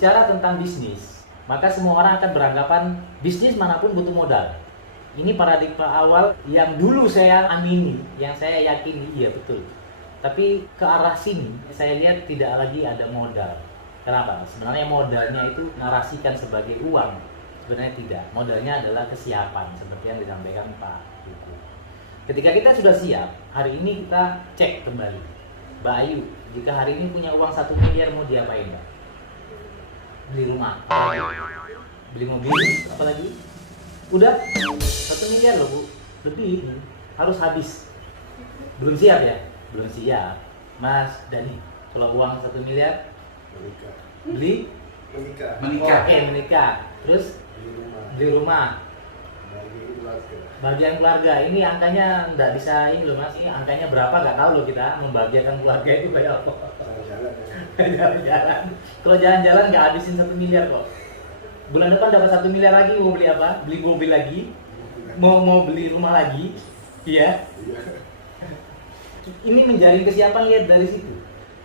bicara tentang bisnis, maka semua orang akan beranggapan bisnis manapun butuh modal. Ini paradigma awal yang dulu saya amini, yang saya yakini iya betul. Tapi ke arah sini saya lihat tidak lagi ada modal. Kenapa? Sebenarnya modalnya itu narasikan sebagai uang. Sebenarnya tidak. Modalnya adalah kesiapan seperti yang disampaikan Pak Duku. Ketika kita sudah siap, hari ini kita cek kembali. Mbak Ayu, jika hari ini punya uang 1 miliar mau diapain, Mbak? Beli rumah, beli mobil, apa lagi? Udah 1 miliar loh Bu, lebih harus habis. Belum siap ya? Belum siap. Mas Dani, kalau uang 1 miliar Menikah. beli? Menikah. Oke, menikah. Terus beli rumah. Bagi keluarga. Bagian keluarga, ini angkanya nggak bisa ini loh Mas, ini angkanya berapa nggak tahu loh kita membagikan keluarga itu kayak apa. Jalan-jalan ya. Jalan-jalan. Kalau jalan-jalan nggak habisin 1 miliar kok. Bulan depan dapat 1 miliar lagi, mau beli apa? Beli mobil lagi, mau beli rumah lagi, iya. Iya. Ini menjadi kesiapan lihat dari situ.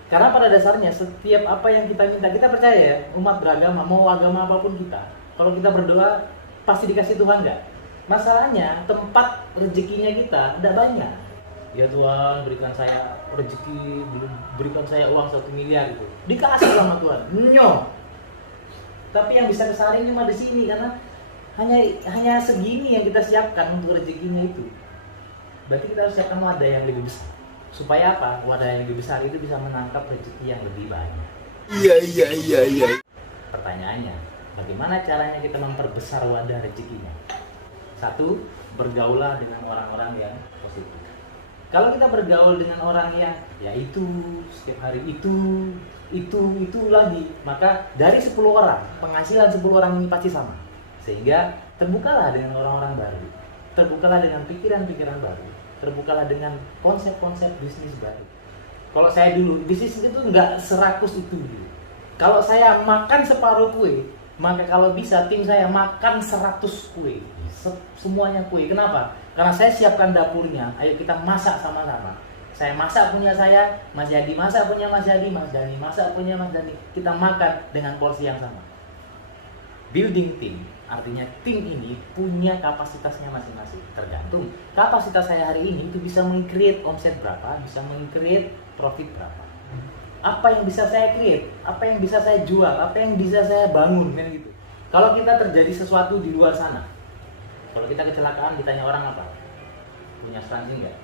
Karena pada dasarnya setiap apa yang kita minta, kita percaya ya, umat beragama, mau agama apapun kita, kalau kita berdoa pasti dikasih Tuhan nggak? Masalahnya tempat rezekinya kita tidak banyak. Ya Tuhan, berikan saya rezeki, berikan saya uang 1 miliar gitu. Dikasih sama Tuhan. Nyo. Tapi yang bisa kesaring cuma di sini karena hanya segini yang kita siapkan untuk rezekinya itu. Berarti kita harus siapkan wadah yang lebih besar. Supaya apa? Wadah yang lebih besar itu bisa menangkap rezeki yang lebih banyak. Iya. Pertanyaannya, bagaimana caranya kita memperbesar wadah rezekinya? 1, bergaulah dengan orang-orang yang positif. Kalau kita bergaul dengan orang yang ya itu setiap hari itu lagi, maka dari 10 orang penghasilan 10 orang ini pasti sama. Sehingga terbukalah dengan orang-orang baru, terbukalah dengan pikiran-pikiran baru, terbukalah dengan konsep-konsep bisnis baru. Kalau saya dulu bisnis itu nggak serakus itu dulu. Kalau saya makan separuh kue, maka kalau bisa tim saya makan 100 kue. Semuanya kue. Kenapa? Karena saya siapkan dapurnya. Ayo kita masak sama-sama. Saya masak punya saya, Mas Yadi masak punya Mas Yadi, Mas Dani masak punya Mas Dani. Kita makan dengan porsi yang sama. Building team, artinya tim ini punya kapasitasnya masing-masing. Tergantung kapasitas saya hari ini itu bisa meng-create omset berapa, bisa meng-create profit berapa. Apa yang bisa saya create, apa yang bisa saya jual, apa yang bisa saya bangun, kan gitu. Kalau kita terjadi sesuatu di luar sana, kalau kita kecelakaan ditanya orang apa? Punya asuransi nggak?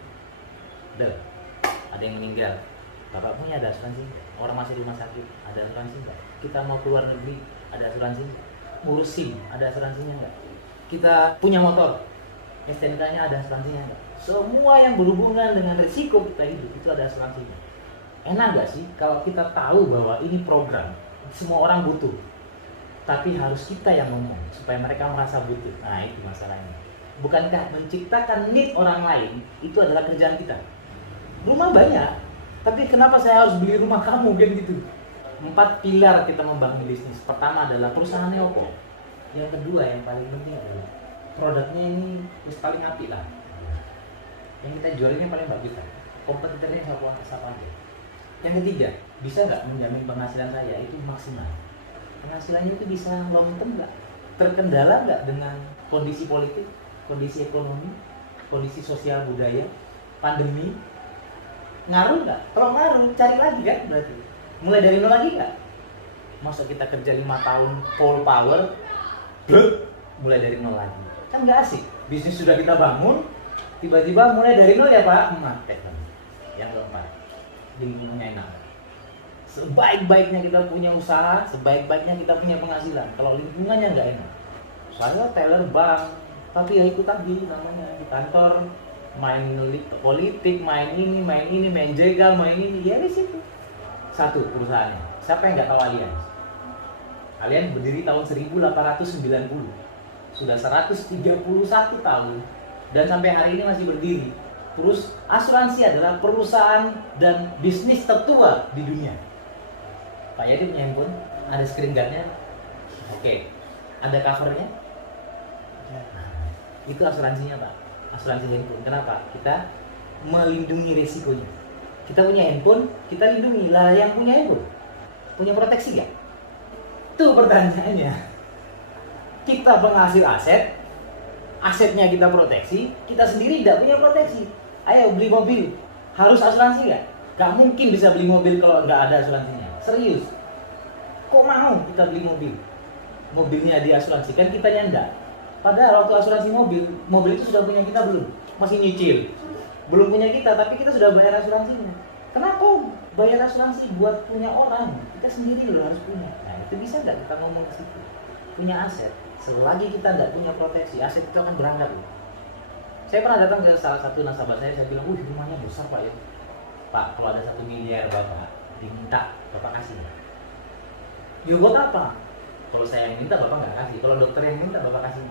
Ada yang meninggal. Bapak punya ada asuransi? Orang masih di rumah sakit, ada asuransi nggak? Kita mau keluar negeri, ada asuransi? Ngurus SIM, ada asuransinya nggak? Kita punya motor, STNK-nya ada asuransinya nggak? Semua yang berhubungan dengan risiko kita hidup itu ada asuransinya. Enak nggak sih kalau kita tahu bahwa ini program, semua orang butuh, tapi harus kita yang ngomong supaya mereka merasa butuh. Nah itu masalahnya. Bukankah menciptakan need orang lain itu adalah kerjaan kita? Rumah banyak, tapi kenapa saya harus beli rumah kamu kan gitu? 4 pilar kita membangun bisnis. Pertama adalah perusahaannya opo. Yang kedua yang paling penting adalah produknya ini paling apik lah. Yang kita jual ini paling bagus kan. Kompetitornya siapa aja. Yang ketiga, bisa nggak menjamin penghasilan saya itu maksimal? Penghasilannya itu bisa long term nggak? Terkendala nggak dengan kondisi politik, kondisi ekonomi, kondisi sosial budaya, pandemi? Ngaruh nggak? Kalau ngaruh, cari lagi kan berarti. Mulai dari nol lagi nggak? Masa kita kerja 5 tahun full power, mulai dari nol lagi? Kan nggak asik. Bisnis sudah kita bangun, tiba-tiba mulai dari nol ya Pak? Mati. Yang keempat, lingkungannya enak. Sebaik-baiknya kita punya usaha, sebaik-baiknya kita punya penghasilan. Kalau lingkungannya nggak enak, saya teller bank, tapi ya ikut tadi namanya di kantor main politik, main ini, main jegal, main ini, ya di situ. 1 perusahaannya. Siapa yang nggak tahu Allianz? Allianz berdiri tahun 1890, sudah 131 tahun, dan sampai hari ini masih berdiri. Terus asuransi adalah perusahaan dan bisnis tertua di dunia. Pak Yadi punya handphone, ada screen guardnya, oke, ada covernya. Nah, itu asuransinya Pak, asuransi handphone. Kenapa? Kita melindungi resikonya. Kita punya handphone, kita lindungi lah yang punya handphone. Punya proteksi nggak? Itu pertanyaannya. Kita penghasil aset, asetnya kita proteksi, kita sendiri tidak punya proteksi. Ayo beli mobil, harus asuransi nggak? Gak mungkin bisa beli mobil kalau nggak ada asuransinya. Serius. Kok mau kita beli mobil? Mobilnya diasuransikan, kitanya enggak. Padahal waktu asuransi mobil, mobil itu sudah punya kita belum? Masih nyicil. Belum punya kita, tapi kita sudah bayar asuransinya. Kenapa bayar asuransi buat punya orang? Kita sendiri loh harus punya. Nah itu bisa nggak kita ngomong ke situ? Punya aset. Selagi kita nggak punya proteksi, aset itu akan berangkat loh. Saya pernah datang ke salah satu nasabah saya bilang, rumahnya besar Pak ya. Pak, kalau ada 1 miliar Bapak diminta, Bapak kasih. Ya buat apa? Kalau saya yang minta Bapak nggak kasih, kalau dokter yang minta Bapak kasih.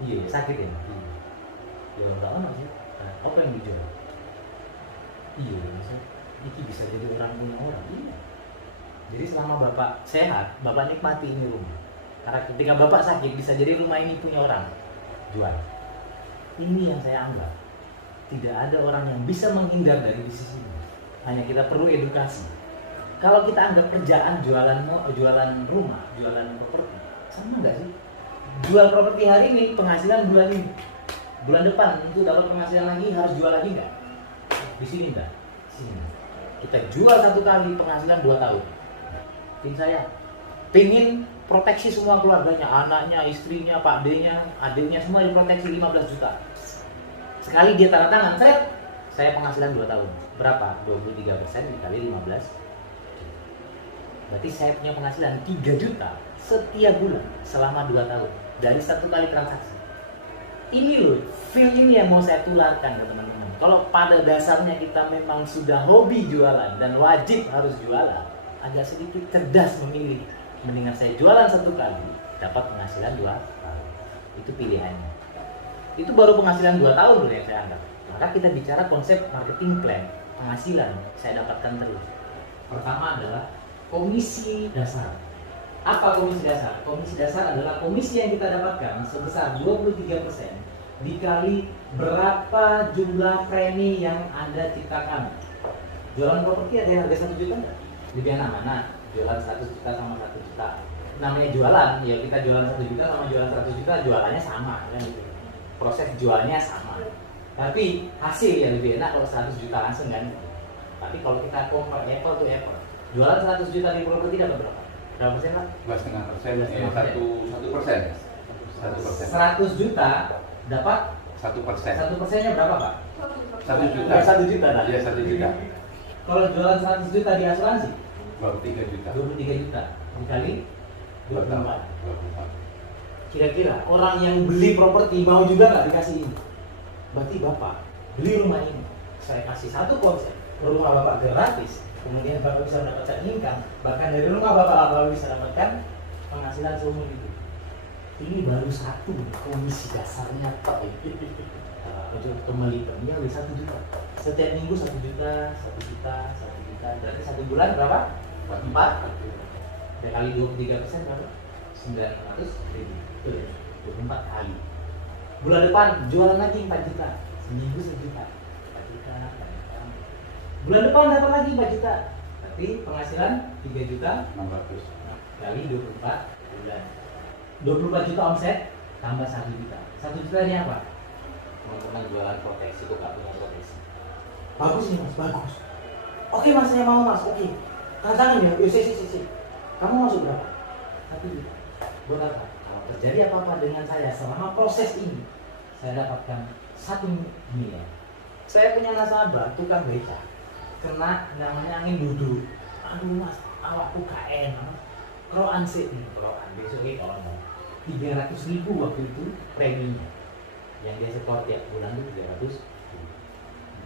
Iya, sakit ya. Ya nggak apa sih. Nah, apa yang dijual? Iya, ini bisa jadi orang punya orang. Iya. Jadi selama Bapak sehat, Bapak nikmati ini rumah. Karena ketika Bapak sakit, bisa jadi rumah ini punya orang. Jual. Ini yang saya anggap. Tidak ada orang yang bisa menghindar dari bisnis ini. Hanya kita perlu edukasi. Kalau kita anggap kerjaan jualan rumah, jualan properti, sama nggak sih? Jual properti hari ini, penghasilan bulan ini. Bulan depan untuk dapat penghasilan lagi harus jual lagi nggak? Di sini nggak? Sini. Kita jual 1 kali, penghasilan 2 tahun. Tim saya pingin proteksi semua keluarganya, anaknya, istrinya, Pak D-nya, adiknya semua diproteksi 15 juta. Sekali dia tanda tangan, saya penghasilan 2 tahun. Berapa? 23% dikali 15. Berarti saya punya penghasilan 3 juta setiap bulan selama 2 tahun dari 1 kali transaksi. Ini loh, feel ini yang mau saya tularkan ke teman-teman. Kalau pada dasarnya kita memang sudah hobi jualan dan wajib harus jualan, agak sedikit cerdas memilih. Mendingan saya jualan 1 kali, dapat penghasilan 2 tahun. Itu pilihannya. Itu baru penghasilan 2 tahun loh yang saya anggap. Maka kita bicara konsep marketing plan, penghasilan saya dapatkan terus. Pertama adalah komisi dasar. Apa komisi dasar? Komisi dasar adalah komisi yang kita dapatkan sebesar 23% dikali berapa jumlah premi yang Anda ciptakan. Jualan properti ada yang harga 1 juta enggak? Lebih enak mana? Jualan 100 juta sama 1 juta. Namanya jualan, ya kita jualan 1 juta sama jualan 100 juta, jualannya sama kan gitu. Proses jualnya sama. Tapi hasil ya lebih enak kalau 100 juta langsung kan. Tapi kalau kita compare apple to apple, jualan 100 juta di properti dapat berapa? Berapa persen Pak? 2,5%. 100 juta dapat 1%. 1%-nya berapa Pak? 1 juta. 1 juta nah. Iya 1 juta. Kalau jualan 100 juta di asuransi 23 juta. 23 juta dikali 24. 24. Kira-kira orang yang beli properti mau juga nggak dikasih ini? Berarti Bapak beli rumah ini, saya kasih 1 konsep, rumah Bapak gratis, kemudian Bapak bisa mendapatkan income, bahkan dari rumah Bapak bisa dapatkan penghasilan seumur hidup. Ini baru 1 komisi dasarnya Pak. Untuk kembalikannya lebih 1 juta. Setiap minggu 1 juta, 1 juta, 1 juta. Berarti 1 bulan berapa? 4. Ya kali 23% berapa? 900 ribu. Betul ya? 24 kali. Bulan depan jualan lagi 4 juta. Seminggu 1 juta. 4 juta. Bulan depan dapat lagi 4 juta. Tapi penghasilan 3 juta 600 kali 24 bulan. 24 juta omset tambah 1 juta. 1 juta ini apa? Teman-teman jualan proteksi kok gak punya proteksi. Bagus nih Mas, bagus. Oke Mas, saya mau Mas, oke. Tantangan ya, sih. Kamu masuk berapa? 1 juta. Buat apa? Kalau terjadi apa-apa dengan saya selama proses ini, saya dapatkan 1 miliar. Saya punya nasabah, tukang beca, kena namanya angin duduk. Aduh Mas, awakku KN, keroan sih, keroan besoknya kalau 300 ribu waktu itu preminya. Yang dia setor tiap bulan itu 300 ribu.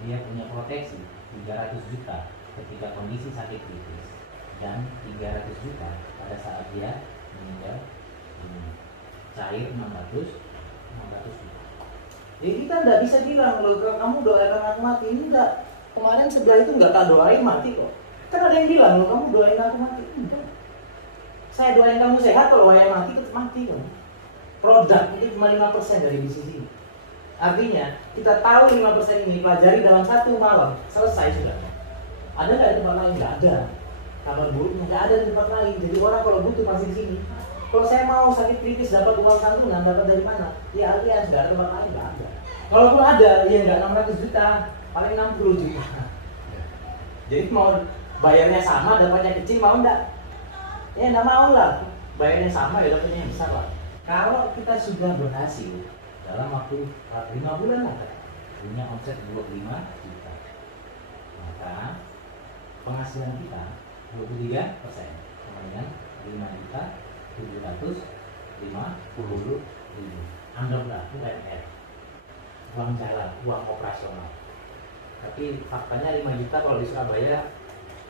Dia punya proteksi 300 juta ketika kondisi sakit kritis dan 300 juta pada saat dia meninggal cair 600 juta. Jadi kita nggak bisa bilang kalau kamu doakan aku mati, enggak. Kemarin sebelah itu nggak tak doain mati kok. Kan ada yang bilang kalau kamu doain aku mati, enggak. Saya doain kamu sehat, kalau saya mati tetap mati kan. Produk itu cuma 5% dari bisnis ini. Artinya kita tahu 5% ini pelajari dalam 1 malam selesai sudah. Ada nggak di tempat lain? Nggak ada. Kabar buruknya nggak ada di tempat lain. Jadi orang kalau butuh pasti di sini. Kalau saya mau sakit kritis dapat uang santunan, dapat dari mana? Ya alias, nggak ada tempat lain, nggak ada. Kalaupun ada, ya nggak 600 juta, paling 60 juta. Jadi mau bayarnya sama, dapatnya kecil, mau nggak? Ya nggak mau lah, bayarnya sama ya dapatnya yang besar lah. Kalau kita sudah berhasil dalam waktu 5 bulan lah, punya omset 25 juta, maka penghasilan kita 23%, kemudian 5.750.000. Anggaplah UMR, uang jalan, uang operasional. Tapi faktanya 5 juta kalau di Surabaya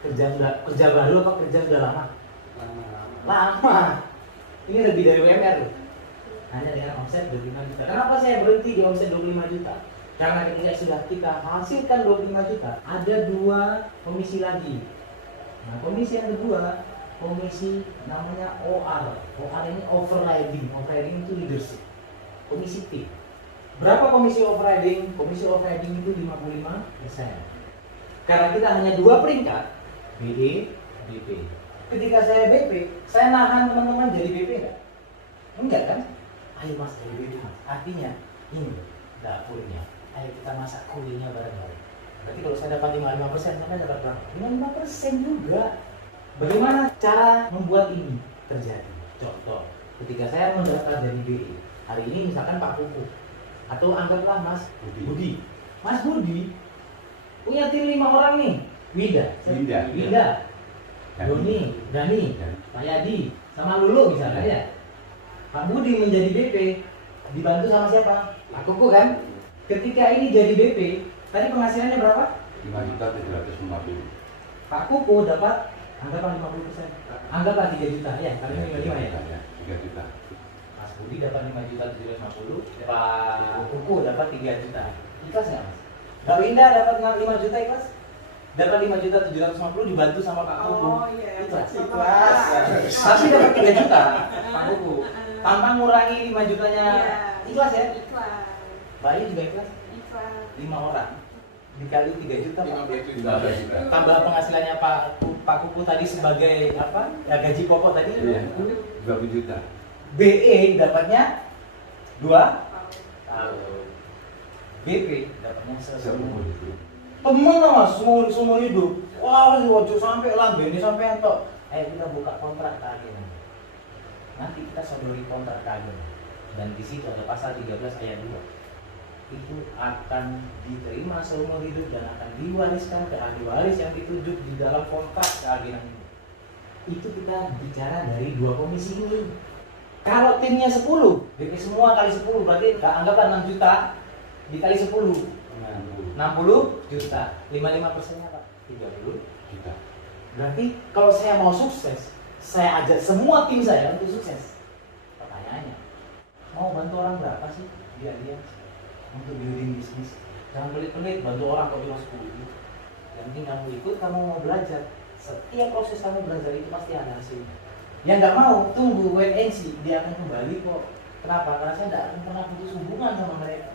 kerja baru apa kerja sudah lama? Lama. Ini lebih dari UMR loh. Hanya dengan omset 25 juta. Kenapa saya berhenti di omset 25 juta? Karena ketika sudah kita hasilkan 25 juta, ada 2 komisi lagi. Nah, komisi yang kedua, komisi namanya OR. OR ini overriding. Overriding itu leadership. Komisi T. Berapa komisi overriding? Komisi overriding itu 55%. Karena kita hanya 2 peringkat, BE, BP. Ketika saya BP, saya nahan teman-teman jadi BP enggak? Enggak kan? Ayo mas jadi BP mas. Artinya ini dapurnya. Ayo kita masak kulinya bareng-bareng. Berarti kalau saya dapat 55%, sampai dapat berapa? 55% juga. Bagaimana cara membuat ini terjadi? Contoh, ketika saya mendaftar dari BE, hari ini misalkan Pak Kuku, atau anggaplah Mas Budi. Mas Budi punya tim 5 orang nih. Wida, Doni, Dani, Pak Yadi, sama Lulu misalnya ya. Pak Budi menjadi BP, dibantu sama siapa? Pak Kuku kan? Ketika ini jadi BP, tadi penghasilannya berapa? 5.750.000. Pak Kuku dapat anggaplah 50%. Anggaplah 3 juta ya, kali ini 5 ya. 3 juta. Mas Budi dapat 5.750.000, Pak Kuku dapat 3 juta. Ikhlas nggak Mas? Mbak Winda dapat 5 juta ikhlas? Dapat 5.750.000 dibantu sama Pak Kuku. Oh iya. Ikhlas. Tapi dapat 3 juta Pak Kuku. Tanpa ngurangi 5 jutanya. Ikhlas ya? Ikhlas. Mbak Ayu juga ikhlas? Ikhlas. 5 orang dikali 3 juta Pak. 15 juta. Tambah penghasilannya Pak Kuku tadi sebagai apa? Ya, gaji pokok tadi. Iya. 20 juta. BE dapatnya 2 tahun. BP dapatnya Seumur hidup. temen lah mas, seumur hidup. Wah, wajar sampai lah, ini sampai entok. Ayo kita buka kontrak KAG. Nanti kita sodori kontrak KAG. Dan di situ ada pasal 13 ayat 2. Itu akan diterima seumur hidup dan akan diwariskan ke ahli waris yang ditunjuk di dalam kontrak keagenan ini. Itu kita bicara dari 2 komisi ini. Kalau timnya 10, BP semua kali 10 berarti anggaplah 6 juta dikali 10. 60 juta. 55%-nya Pak? 30 Juta. Berarti kalau saya mau sukses, saya ajak semua tim saya untuk sukses. Pertanyaannya, mau bantu orang berapa sih biar dia untuk building bisnis? Jangan pelit-pelit bantu orang kok cuma 10. Yang penting kamu ikut, kamu mau belajar. Setiap proses kamu belajar itu pasti ada hasilnya. Yang nggak mau, tunggu wait and see, dia akan kembali kok. Kenapa? Karena saya tidak akan pernah putus hubungan sama mereka.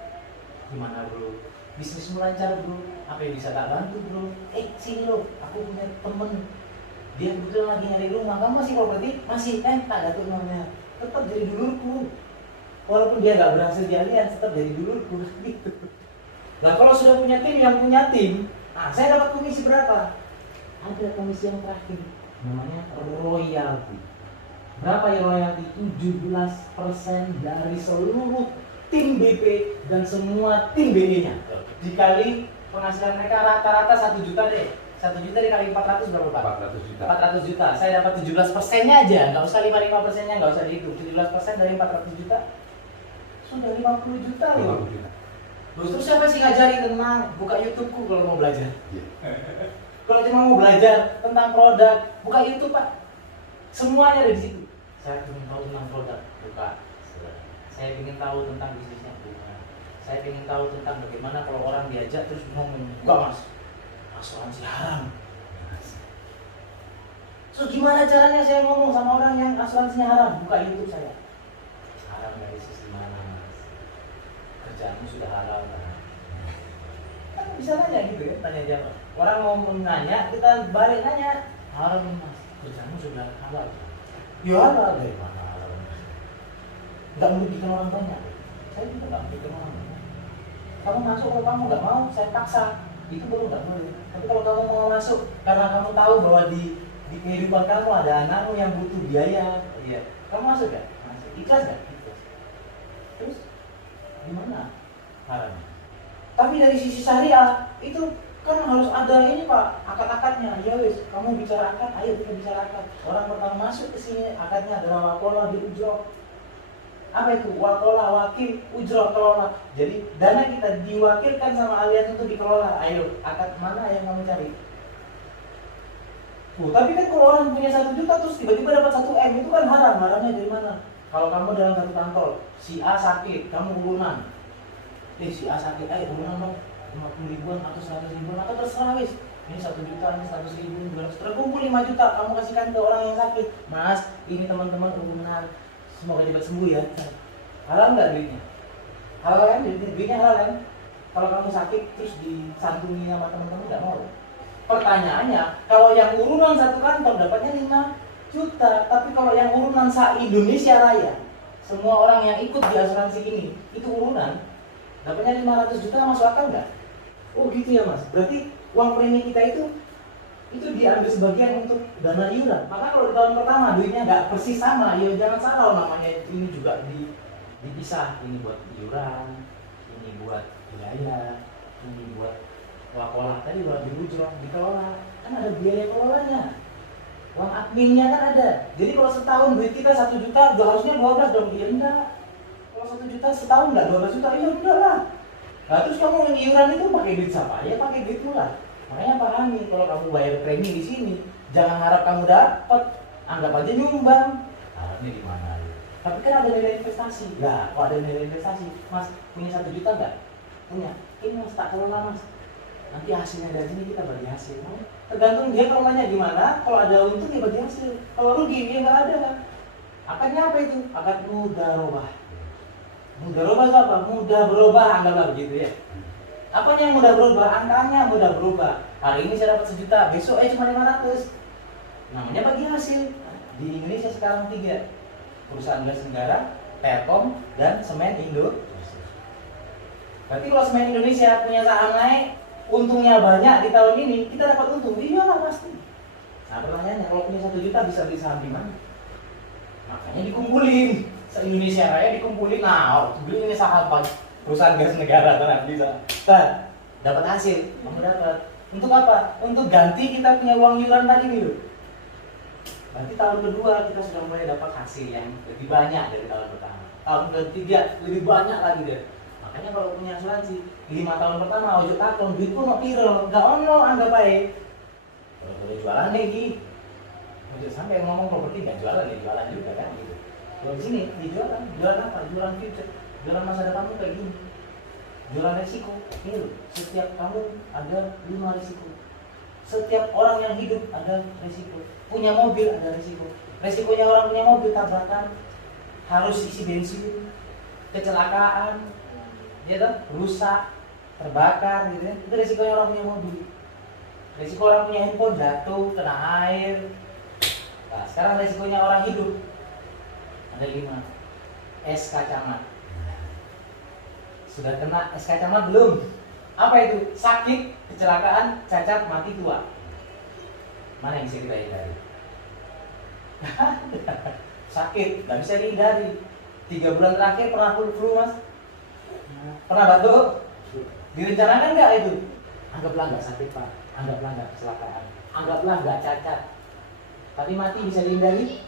Gimana bro? Bisnismu lancar bro? Apa yang bisa tak bantu bro? Sini lo, aku punya temen. Dia kebetulan lagi nyari rumah, kamu masih properti? Masih kan? Tak ada tuh namanya. Tetap jadi dulurku. Walaupun dia nggak berhasil di alians, tetap jadi dulurku. Gitu. Nah kalau sudah punya tim yang punya tim, nah saya dapat komisi berapa? Ada komisi yang terakhir, namanya royalty. Berapa ya royalty? 17% dari seluruh tim BP dan semua tim BE-nya. Dikali penghasilan mereka rata-rata 1 juta deh. 1 juta dikali 400 berapa Pak? 400 juta. 400 juta. Saya dapat 17%-nya aja, nggak usah 55%-nya, nggak usah dihitung. 17% dari 400 juta sudah 50 juta loh. 50 juta. Terus siapa sih ngajari tentang buka YouTube-ku kalau mau belajar? Iya. Kalau cuma mau belajar tentang produk, buka YouTube Pak. Semuanya ada di situ. Saya ingin tahu tentang produk, buka. Saya ingin tahu tentang bisnisnya, buka. Saya ingin tahu tentang bagaimana kalau orang diajak terus ngomong, enggak mas, asuransi haram. So gimana caranya saya ngomong sama orang yang asuransinya haram? Buka YouTube saya. Haram dari sisi mana mas? Kerjaanmu sudah halal kan? Kan bisa nanya gitu ya, tanya jawab. Orang mau nanya, kita balik nanya, haram mas, kerjaanmu sudah halal. Ya halal dari mana halal? nggak merugikan orang banyak. Saya juga nggak merugikan orang banyak. Kamu masuk, kalau kamu nggak mau, saya paksa, itu baru nggak boleh. Tapi kalau kamu mau masuk karena kamu tahu bahwa di kehidupan kamu ada anakmu yang butuh biaya, ya kamu masuk gak? Masuk. Ikhlas gak? Ikhlas. Terus gimana caranya? Tapi dari sisi syariah itu kan harus ada ini Pak, akad-akadnya. Ya wis, kamu bicara akad, ayo kita bicara akad. Orang pertama masuk ke sini akadnya adalah wakola bil ujroh. Apa itu? Wakola, wakil, ujroh, kelola. Jadi dana kita diwakilkan sama alias untuk dikelola. Ayo, akad mana yang kamu cari? Tapi kan kalau orang punya 1 juta terus tiba-tiba dapat 1 M, itu kan haram. Haramnya dari mana? Kalau kamu dalam satu kantor, si A sakit, kamu urunan. Si A sakit, ayo urunan dong, 50 ribuan atau 100 ribuan atau terserah wis. Ini 1 juta, ini 100 ribu, 200, terkumpul 5 juta, kamu kasihkan ke orang yang sakit. Mas, ini teman-teman urunan, semoga cepat sembuh ya. Halal nggak duitnya? Halal kan? Duitnya halal kan? Kalau kamu sakit terus disantuni sama teman-teman nggak mau. Pertanyaannya, kalau yang urunan satu kantor dapatnya 5 juta, tapi kalau yang urunan se-Indonesia Raya, semua orang yang ikut di asuransi ini, itu urunan, dapatnya 500 juta, masuk akal nggak? Oh gitu ya Mas, berarti uang premi kita itu diambil sebagian untuk dana iuran. Maka kalau di tahun pertama duitnya nggak persis sama, ya jangan salah namanya ini juga dipisah. Ini buat iuran, ini buat biaya, ini buat wakolah tadi buat diujrah, dikelola. Kan ada biaya kelolanya. Uang adminnya kan ada. Jadi kalau setahun duit kita 1 juta, harusnya 12 dong. Ya enggak. Kalau 1 juta setahun enggak 12 juta, ya udah lah. Nah terus kamu yang iuran itu pakai duit siapa? Ya pakai duit pula. Makanya pahami kalau kamu bayar premi di sini, jangan harap kamu dapat, anggap aja nyumbang. Harapnya di mana? Tapi kan ada nilai investasi. Lah, kalau ada nilai investasi, Mas punya 1 juta enggak? Punya. Ini Mas tak kelola Mas. Nanti hasilnya dari sini kita bagi hasil. Tergantung dia kalau nanya gimana. Kalau ada untung dia bagi hasil. Kalau rugi dia nggak ada kan. Akadnya apa itu? Akad mudarobah. Mudarobah itu apa? Mudah berubah, anggaplah begitu ya. Apanya yang mudah berubah? Angkanya mudah berubah. Hari ini saya dapat 1 juta, besok cuma 500. Namanya bagi hasil. Di Indonesia sekarang 3 perusahaan gas negara, Telkom, dan Semen Indo. Berarti kalau Semen Indonesia punya saham naik, untungnya banyak di tahun ini, kita dapat untung, iya lah pasti. Nah pertanyaannya, kalau punya 1 juta bisa beli saham di mana? Makanya dikumpulin, se-Indonesia Raya dikumpulin. Nah, beli ini saham perusahaan gas negara, tenang bisa. Dapat hasil, kamu dapat. Untuk apa? Untuk ganti kita punya uang iuran tadi nih loh. Berarti tahun kedua kita sudah mulai dapat hasil yang lebih banyak dari tahun pertama. Tahun ketiga lebih banyak lagi deh. Makanya kalau punya asuransi 5 tahun pertama ojo takon duit pun mau piro, enggak ono anggap baik. Kalau boleh jualan lagi. Ojo sampai ngomong properti enggak jualan ya, jualan juga kan gitu. Kalau di sini dijualan, jualan apa? Jualan future. Jualan masa depanmu kayak gini. Jualan resiko. Ini setiap kamu ada 5 resiko. Setiap orang yang hidup ada resiko. Punya mobil ada resiko. Resikonya orang punya mobil tabrakan, harus isi bensin, kecelakaan, ya kan, rusak, terbakar gitu ya. Itu resikonya orang punya mobil. Resiko orang punya handphone jatuh, kena air. Nah, sekarang resikonya orang hidup ada 5. SK camat. Sudah kena SK camat belum? Apa itu? Sakit, kecelakaan, cacat, mati, tua. Mana yang bisa kita hindari? Sakit, nggak bisa dihindari. 3 bulan terakhir pernah flu Mas? Pernah batuk? Direncanakan nggak itu? Anggaplah nggak sakit Pak, anggaplah nggak kecelakaan, anggaplah nggak cacat. Tapi mati bisa dihindari?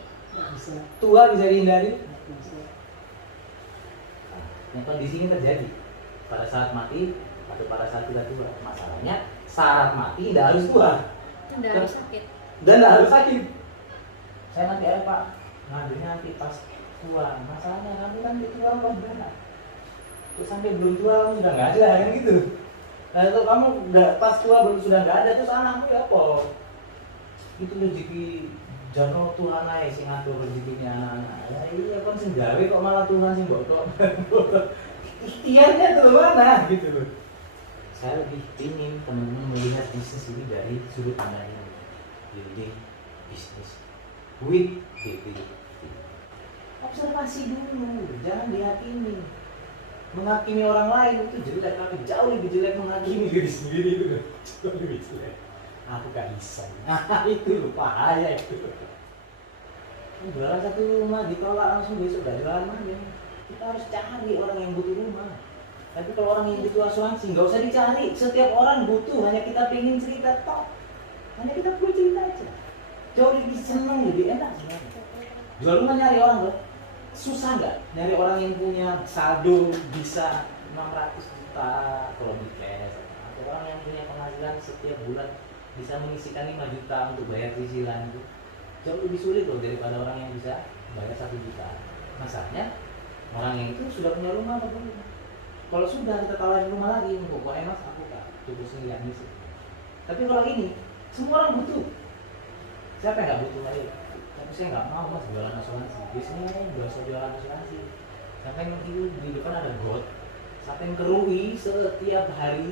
Bisa. Tua bisa dihindari? Bisa. Nah, yang kondisi ini terjadi pada saat mati atau pada saat kita tua. Masalahnya syarat mati tidak harus tua. Tidak harus sakit. Dan tidak harus sakit. Saya nanti Pak, ngambilnya nanti pas tua. Masalahnya kamu kan di tua berat. Terus sampai belum tua kamu sudah nggak ada kan gitu. Nah itu kamu nggak pas tua belum sudah nggak ada terus anakmu ya apa? Itu rezeki jano Tuhan aja sing ngatur rezekinya anak-anak. Ya iya kan sing gawe kok malah Tuhan sing mbok kok. Ikhtiarnya tuh mana gitu loh. Saya lebih ingin teman-teman melihat bisnis ini dari sudut pandang ini. Building bisnis with BP. Observasi dulu, jangan dihakimi. Menghakimi orang lain itu jelek, tapi jauh lebih jelek menghakimi diri sendiri itu jauh lebih jelek. Aku gak bisa. Nah itu bahaya itu. Jualan satu rumah ditolak langsung besok gak jualan lagi. Kita harus cari orang yang butuh rumah. Tapi kalau orang yang butuh asuransi nggak usah dicari. Setiap orang butuh, hanya kita pengen cerita tok. Hanya kita perlu cerita aja. Jauh lebih seneng, lebih enak sebenarnya. Jual rumah nyari orang loh. Susah nggak nyari orang yang punya saldo bisa 600 juta kalau di cash, atau orang yang punya penghasilan setiap bulan bisa menyisikan 5 juta untuk bayar cicilan itu jauh lebih sulit loh daripada orang yang bisa bayar 1 juta. Masalahnya orang yang itu sudah punya rumah atau belum? Kalau sudah, kita tawarin rumah lagi, pokoknya mas aku gak cukup sendirian ngisi. Tapi kalau ini semua orang butuh. Siapa yang gak butuh lagi? Tapi saya nggak mau mas jualan asuransi. Biasanya nggak usah jualan asuransi. Sampai di depan ada got, sampai kerui setiap hari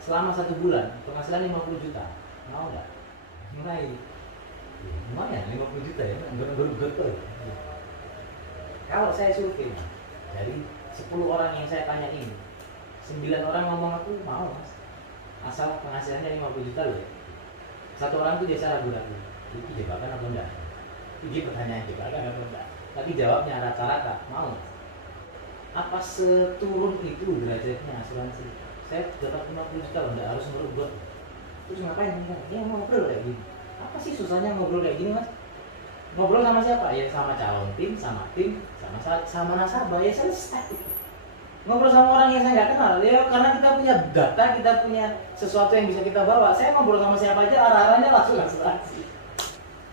selama 1 bulan penghasilan 50 juta. Mau nggak? Mulai. Lumayan 50 juta ya, got. Kalau saya survei dari 10 orang yang saya tanya ini, 9 orang ngomong aku mau mas, asal penghasilannya 50 juta loh ya. 1 orang tuh biasa ragu-ragu, itu jebakan atau enggak? Ini pertanyaan jebakan atau enggak? Tapi jawabnya rata-rata mau. Apa seturun itu derajatnya asuransi? Saya dapat 50 juta loh, enggak harus merubah. Terus ngapain? Ya ngobrol kayak gini. Apa sih susahnya ngobrol kayak gini mas? Ngobrol sama siapa? Ya sama calon tim, sama nasabah, ya selesai. Ngobrol sama orang yang saya nggak kenal, ya karena kita punya data, kita punya sesuatu yang bisa kita bawa. Saya ngobrol sama siapa aja, arah-arahnya langsung asuransi.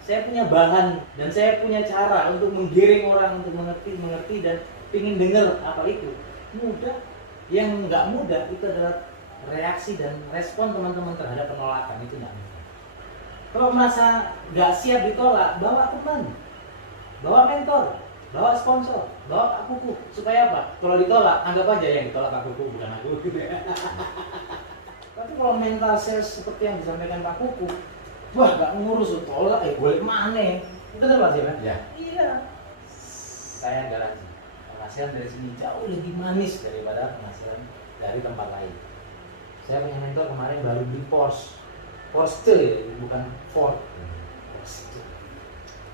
Saya punya bahan dan saya punya cara untuk menggiring orang untuk mengerti dan ingin dengar apa itu. Mudah. Yang nggak mudah itu adalah reaksi dan respon teman-teman terhadap penolakan, itu nggak mudah. Kalau merasa nggak siap ditolak, bawa teman, bawa mentor, bawa sponsor, bawa Pak Kuku. Supaya apa? Kalau ditolak, anggap aja yang ditolak Pak Kuku, bukan aku. Tapi kalau mental sales seperti yang disampaikan Pak Kuku, wah gak ngurus, tolak, boleh mana? Betul Pak Siapa? Ya. Iya. Saya garansi, penghasilan dari sini jauh lebih manis daripada penghasilan dari tempat lain. Saya punya mentor kemarin baru beli Porsche, bukan Ford. Porsche.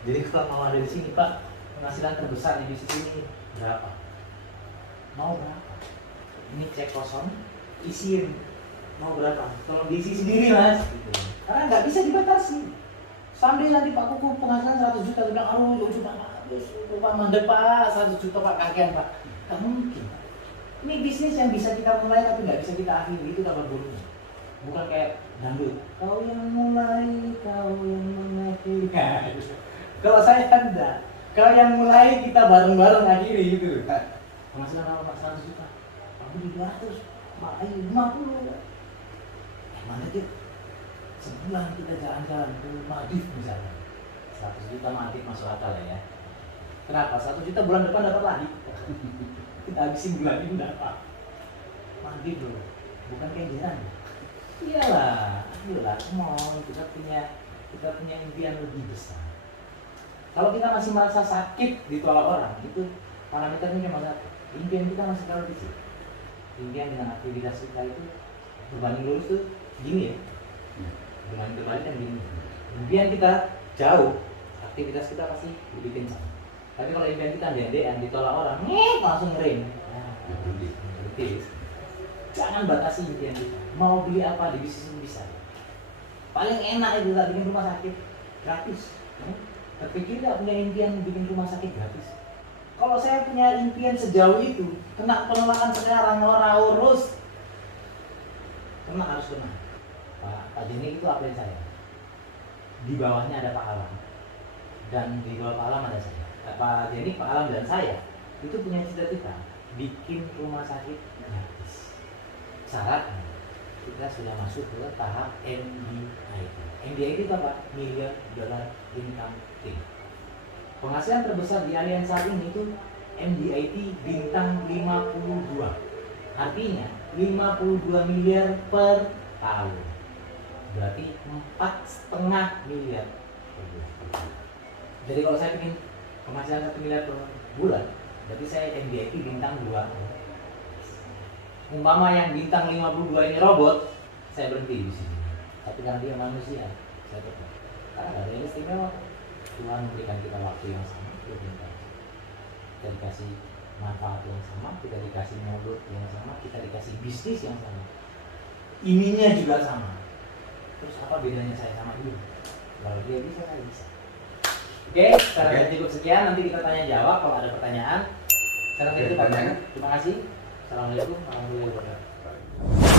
Jadi kalau mau ada di sini Pak, penghasilan terbesar di bisnis ini berapa? Mau berapa? Ini cek kosong, isiin. Mau berapa? Tolong diisi sendiri mas. Gitu. Karena nggak bisa dibatasi. Sambil nanti Pak Kuku penghasilan 100 juta, bilang, aduh Pak mandek Pak, 100 juta Pak kakean Pak. Nggak mungkin. Ini bisnis yang bisa kita mulai tapi nggak bisa kita akhiri, itu kabar buruknya. Bukan kayak dangdut. Kau yang mulai, kau yang mengakhiri. Kalau saya enggak. Kalau yang mulai kita bareng-bareng akhiri gitu. Penghasilan apa Pak 100 juta? Aku di 200, Pak 50. Mana sih? Sebulan kita jalan-jalan ke Maldives misalnya. 100 juta Maldives masuk akal ya. Kenapa? 1 juta bulan depan dapat lagi. Kita habisin bulan ini dapat. Maldives loh, bukan kenjeran. Iyalah, mau kita punya impian lebih besar. Kalau kita masih merasa sakit ditolak orang, itu parameternya cuma satu. Impian kita masih terlalu kecil. Impian dengan aktivitas kita itu berbanding lurus tuh gini ya. Berbanding terbalik kan gini. Impian kita jauh, aktivitas kita pasti lebih kencang. Tapi kalau impian kita ande-andean ditolak orang, langsung ngering. Nah, berhenti. Jangan batasi impian kita. Mau beli apa di bisnis ini bisa. Paling enak itu tak bikin rumah sakit gratis. Terpikir nggak punya impian bikin rumah sakit gratis? Kalau saya punya impian sejauh itu, kena penolakan sekarang orang urus, harus kena. Pak Jenny itu apa saya? Di bawahnya ada Pak Alam, dan di bawah Pak Alam ada saya. Pak Jenny, Pak Alam dan saya itu punya cita-cita bikin rumah sakit gratis. Syaratnya kita sudah masuk ke tahap MDIT. MDIT itu apa? Million Dollar Income Team. Penghasilan terbesar di Allianz saat ini itu MDIT bintang 52. Artinya 52 miliar per tahun. Berarti 4,5 miliar per bulan. Jadi kalau saya ingin penghasilan 1 miliar per bulan, berarti saya MBIT bintang 2. Umpama yang bintang 52 ini robot, saya berhenti di sini. Tapi karena dia manusia, saya tetap. Karena ada yang istimewa. Tuhan memberikan kita waktu yang sama, kita dikasih manfaat yang sama, kita dikasih modal yang sama, kita dikasih bisnis yang sama. Ininya juga sama. Terus apa bedanya saya sama dia? Kalau dia bisa, saya bisa. Oke, sekarang kita cukup sekian. Nanti kita tanya jawab kalau ada pertanyaan. Sekarang kita Pertanyaan. Terima kasih. Assalamualaikum warahmatullahi wabarakatuh.